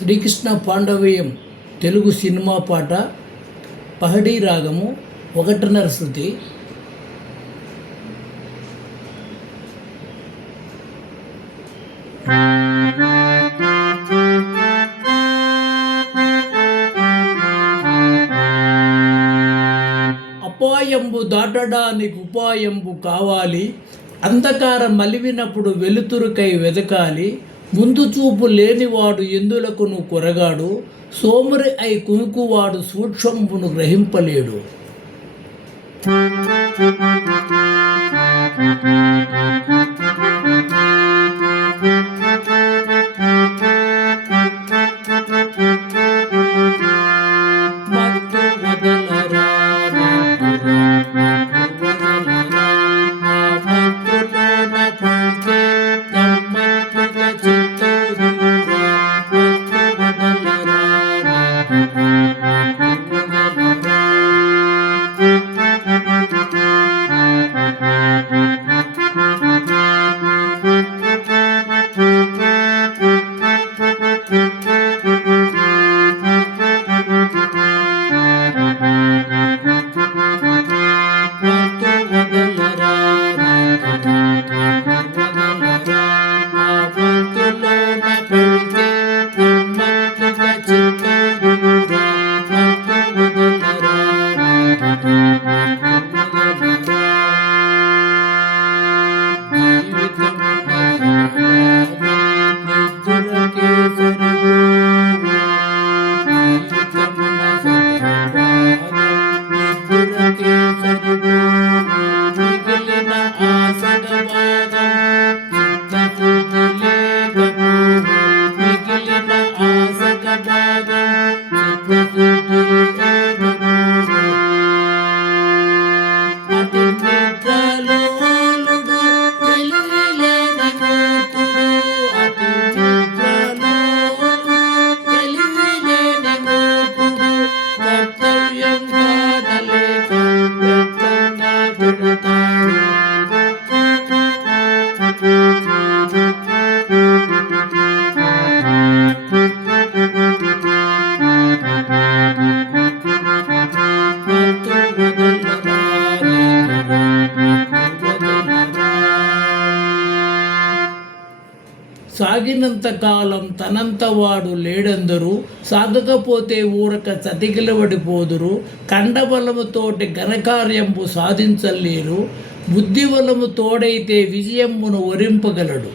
Srikrishna Pandaviyam Telugu cinema పాట పహడీ రాగము 1:30 శృతి. అపాయంబు దాటడానికి ఉపాయంబు కావాలి, అంధకారం మలివినప్పుడు వెలుతురుకై వెదకాలి. ముందు చూపు లేనివాడు ఎందులకును కొరగాడు, సోమరి అయి కునుకువాడు సూక్ష్మంబును గ్రహింపలేడు. సాగినంత కాలం తనంత వాడు లేడందరూ, సాగకపోతే ఊరక చతికిలబడిపోదురు. కండబలముతోటి ఘనకార్యంబు సాధించలేరు, బుద్ధిబలము తోడైతే విజయమును వరింపగలడు.